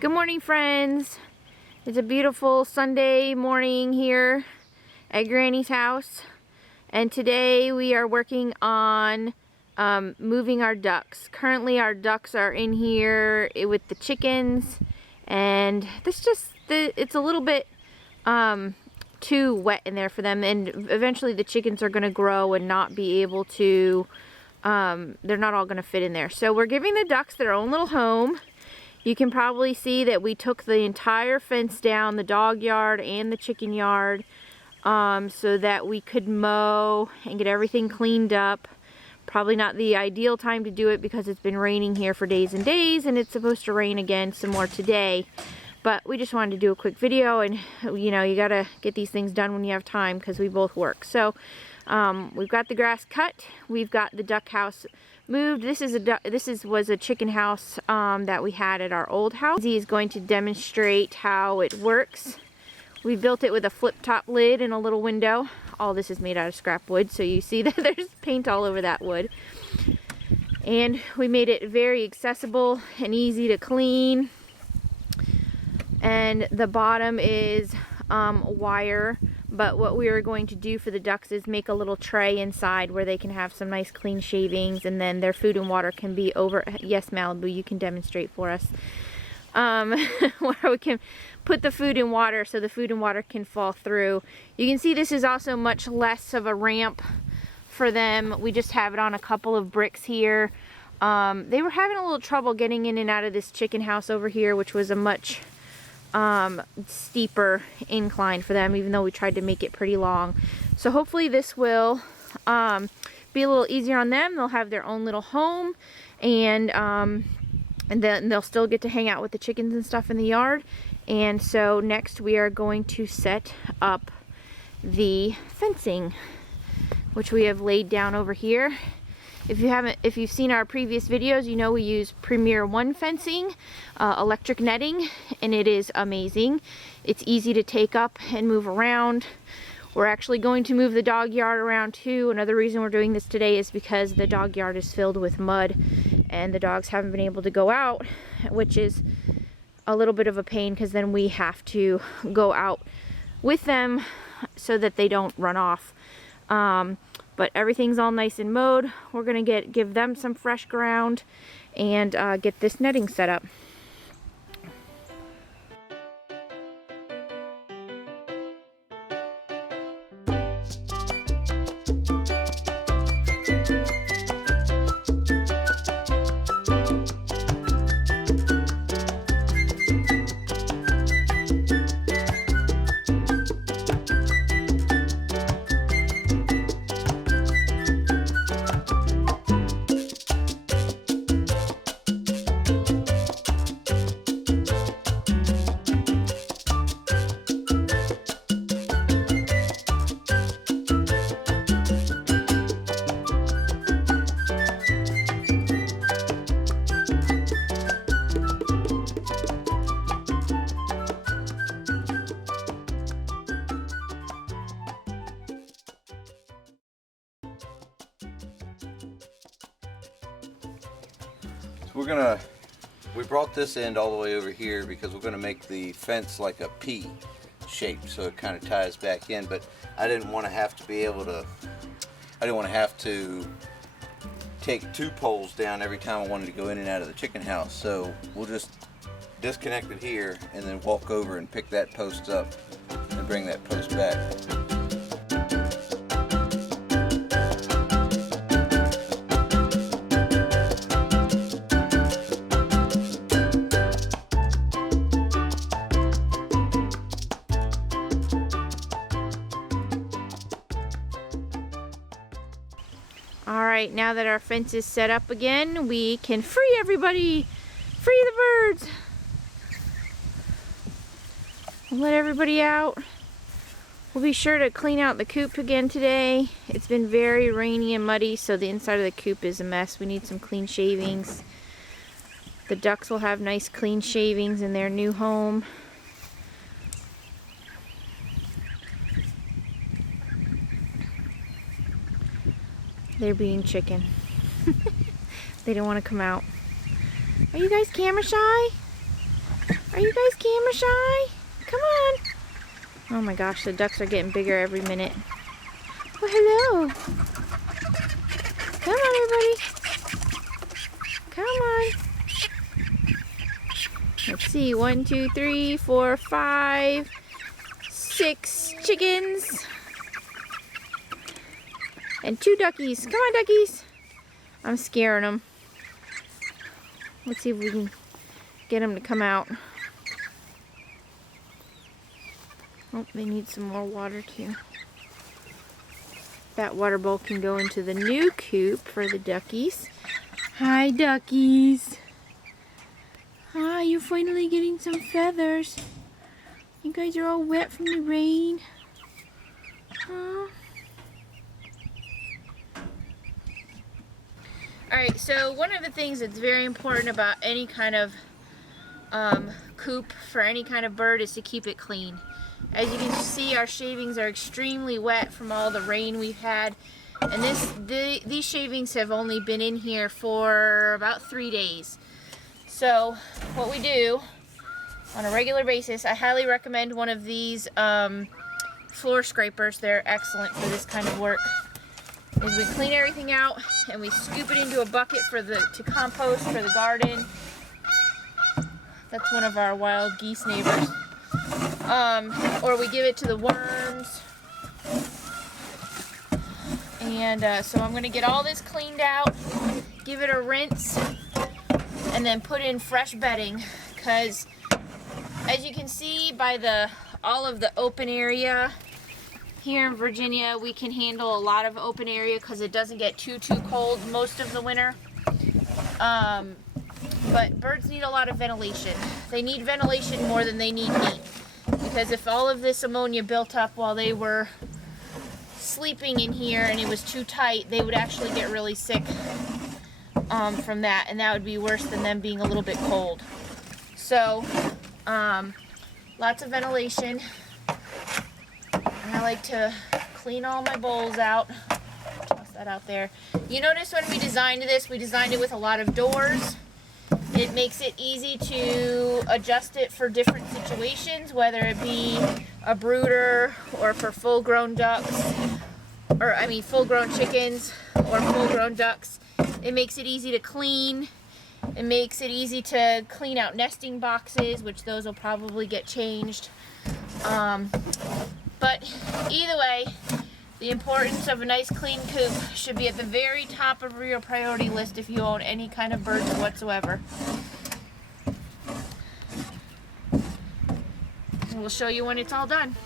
Good morning, friends. It's a beautiful Sunday morning here at Granny's house, and today we are working on moving our ducks. Currently our ducks are in here with the chickens, and it's a little bit too wet in there for them, and eventually the chickens are going to grow and not be able to, they're not all going to fit in there. So we're giving the ducks their own little home. You can probably see that we took the entire fence down, the dog yard and the chicken yard, so that we could mow and get everything cleaned up. Probably not the ideal time to do it because it's been raining here for days and days, and it's supposed to rain again some more today. But we just wanted to do a quick video, and you know, you gotta get these things done when you have time because we both work. So we've got the grass cut, we've got the duck house moved. This was a chicken house that we had at our old house. He is going to demonstrate how it works. We built it with a flip top lid and a little window. All this is made out of scrap wood, so you see that there's paint all over that wood. And we made it very accessible and easy to clean. And the bottom is wire, but what we are going to do for the ducks is make a little tray inside where they can have some nice clean shavings, and then their food and water can be over. Yes, Malibu, you can demonstrate for us. Where we can put the food and water so the food and water can fall through. You can see this is also much less of a ramp for them. We just have it on a couple of bricks here. They were having a little trouble getting in and out of this chicken house over here, which was a much steeper incline for them, even though we tried to make it pretty long. So hopefully this will be a little easier on them. They'll have their own little home, and then they'll still get to hang out with the chickens and stuff in the yard. And so next we are going to set up the fencing, which we have laid down over here. If you've seen our previous videos, you know we use Premier 1 fencing, electric netting, and it is amazing. It's easy to take up and move around. We're actually going to move the dog yard around too. Another reason we're doing this today is because the dog yard is filled with mud and the dogs haven't been able to go out, which is a little bit of a pain because then we have to go out with them so that they don't run off. But everything's all nice and mowed. We're gonna give them some fresh ground and get this netting set up. We brought this end all the way over here because we're going to make the fence like a P shape, so it kind of ties back in. But I didn't want to have to take 2 poles down every time I wanted to go in and out of the chicken house. So we'll just disconnect it here and then walk over and pick that post up and bring that post back. Alright, now that our fence is set up again, we can free everybody! Free the birds! Let everybody out. We'll be sure to clean out the coop again today. It's been very rainy and muddy, so the inside of the coop is a mess. We need some clean shavings. The ducks will have nice clean shavings in their new home. They're being chicken. They don't want to come out. Are you guys camera shy? Are you guys camera shy? Come on. Oh my gosh, the ducks are getting bigger every minute. Oh, hello. Come on, everybody. Come on. Let's see. 1, 2, 3, 4, 5, 6 chickens. And 2 duckies. Come on, duckies. I'm scaring them. Let's see if we can get them to come out. Oh, they need some more water too. That water bowl can go into the new coop for the duckies. Hi, duckies. Hi, you're finally getting some feathers. You guys are all wet from the rain. Huh? Alright, so one of the things that's very important about any kind of coop for any kind of bird is to keep it clean. As you can see, our shavings are extremely wet from all the rain we've had. And these shavings have only been in here for about 3 days. So what we do on a regular basis, I highly recommend one of these floor scrapers. They're excellent for this kind of work. Is we clean everything out and we scoop it into a bucket to compost for the garden. That's one of our wild geese neighbors. Or we give it to the worms. And so I'm going to get all this cleaned out, give it a rinse, and then put in fresh bedding. Because as you can see by all of the open area here in Virginia, we can handle a lot of open area because it doesn't get too cold most of the winter. But birds need a lot of ventilation. They need ventilation more than they need heat. Because if all of this ammonia built up while they were sleeping in here and it was too tight, they would actually get really sick from that, and that would be worse than them being a little bit cold. So lots of ventilation. And I like to clean all my bowls out. Toss that out there. You notice when we designed this, we designed it with a lot of doors. It makes it easy to adjust it for different situations, whether it be a brooder or for full-grown ducks, or I mean full-grown chickens or full-grown ducks. It makes it easy to clean. It makes it easy to clean out nesting boxes, which those will probably get changed. But either way, the importance of a nice clean coop should be at the very top of your priority list if you own any kind of birds whatsoever. And we'll show you when it's all done.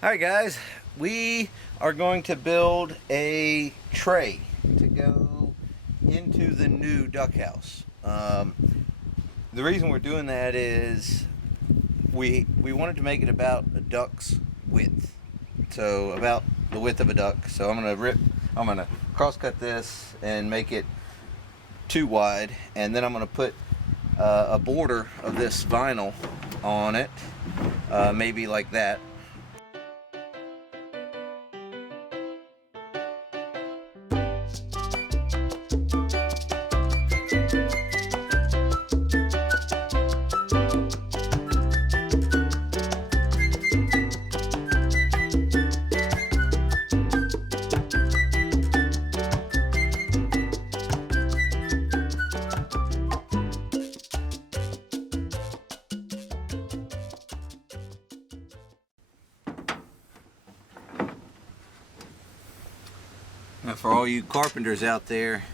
Alright guys, we are going to build a tray to go into the new duck house. The reason we're doing that is we wanted to make it about a duck's width. So about the width of a duck. So I'm gonna cross cut this and make it 2 wide, and then I'm gonna put a border of this vinyl on it, maybe like that. Now, for all you carpenters out there,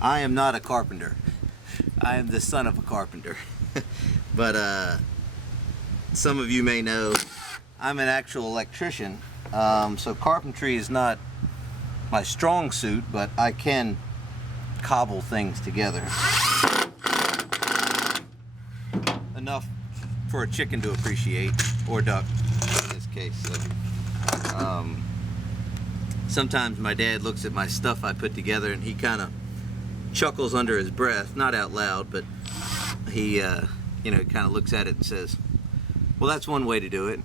I am not a carpenter. I am the son of a carpenter. But some of you may know I'm an actual electrician, so carpentry is not my strong suit, but I can cobble things together enough for a chicken to appreciate, or duck in this case. So, sometimes my dad looks at my stuff I put together and he kind of chuckles under his breath, not out loud, but he you know, kind of looks at it and says, well, that's one way to do it.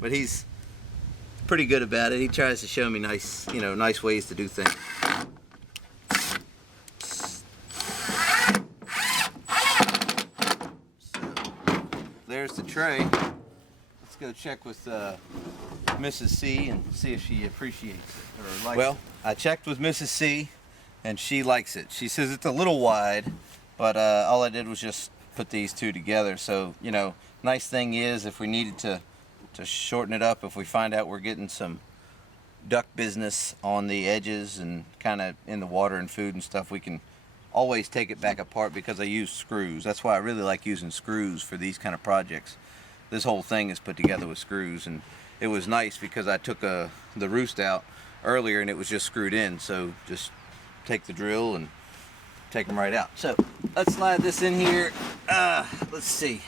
But he's pretty good about it. He tries to show me nice, you know, nice ways to do things. So, there's the tray. Let's go check with Mrs. C and see if she appreciates it or likes it. I checked with Mrs. C and she likes it. She says it's a little wide, but all I did was just put these two together. So, you know, nice thing is if we needed to shorten it up, if we find out we're getting some duck business on the edges and kind of in the water and food and stuff, we can always take it back apart because I use screws. That's why I really like using screws for these kind of projects. This whole thing is put together with screws, and it was nice because I took the roost out earlier and it was just screwed in, so just take the drill and take them right out. So let's slide this in here. Let's see.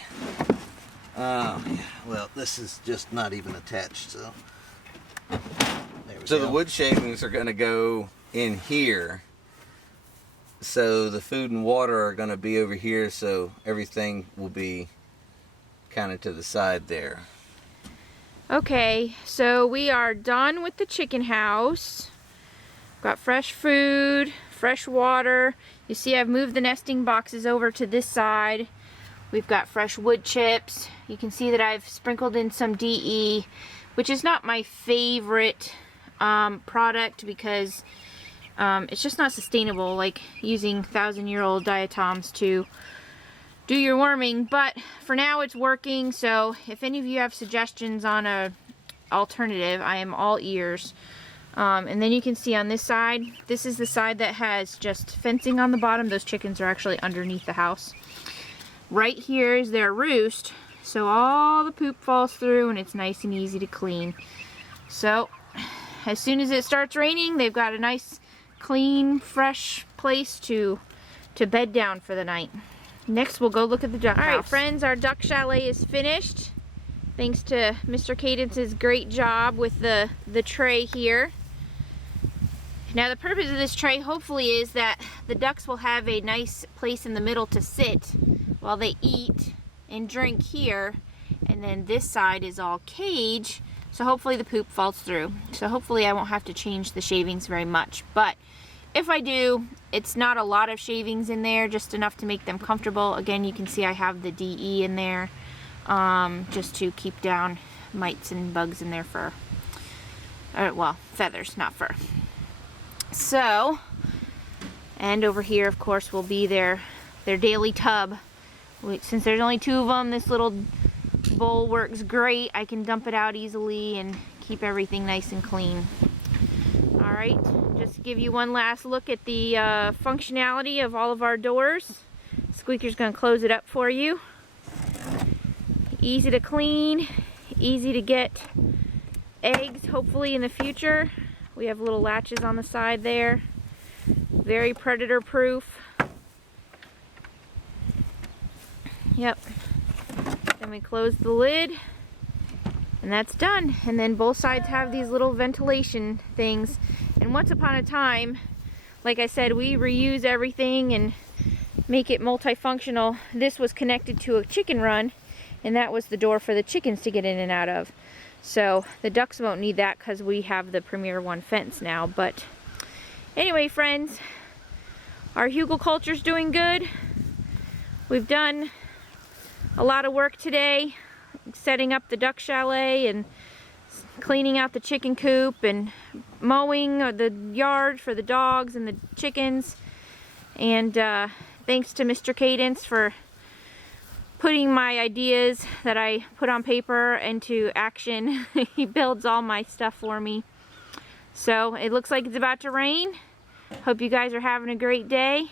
Yeah, well, this is just not even attached, so there we go. So the wood shavings are going to go in here, so the food and water are going to be over here, so everything will be kind of to the side there. Okay, so we are done with the chicken house. Got fresh food, fresh water. You see I've moved the nesting boxes over to this side. We've got fresh wood chips. You can see that I've sprinkled in some DE, which is not my favorite product because it's just not sustainable, like using 1,000-year-old diatoms to do your worming. But for now it's working, so if any of you have suggestions on a alternative, I am all ears. And then you can see on this side, this is the side that has just fencing on the bottom. Those chickens are actually underneath the house. Right here is their roost, so all the poop falls through and it's nice and easy to clean. So as soon as it starts raining, they've got a nice clean fresh place to bed down for the night. Next we'll go look at the duck house. Alright friends, our duck chalet is finished thanks to Mr. Cadence's great job with the tray here. Now the purpose of this tray hopefully is that the ducks will have a nice place in the middle to sit while they eat and drink here, and then this side is all cage, so hopefully the poop falls through. So hopefully I won't have to change the shavings very much, but if I do, it's not a lot of shavings in there, just enough to make them comfortable. Again, you can see I have the DE in there just to keep down mites and bugs in their fur. Well, feathers, not fur. So, and over here of course will be their daily tub. Since there's only 2 of them, this little bowl works great. I can dump it out easily and keep everything nice and clean. Alright, just to give you one last look at the functionality of all of our doors. Squeaker's going to close it up for you. Easy to clean, easy to get eggs hopefully in the future. We have little latches on the side there. Very predator proof. Yep. Then we close the lid and that's done. And then both sides have these little ventilation things. And once upon a time, like I said, we reuse everything and make it multifunctional. This was connected to a chicken run, and that was the door for the chickens to get in and out of. So the ducks won't need that because we have the Premier One fence now. But anyway, friends, our hugelkultur's doing good. We've done a lot of work today, setting up the duck chalet and cleaning out the chicken coop and mowing the yard for the dogs and the chickens. And thanks to Mr. Cadence for putting my ideas that I put on paper into action. He builds all my stuff for me. So it looks like it's about to rain. Hope you guys are having a great day,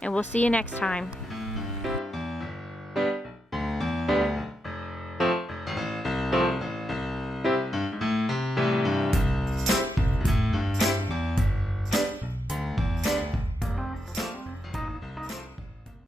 and we'll see you next time.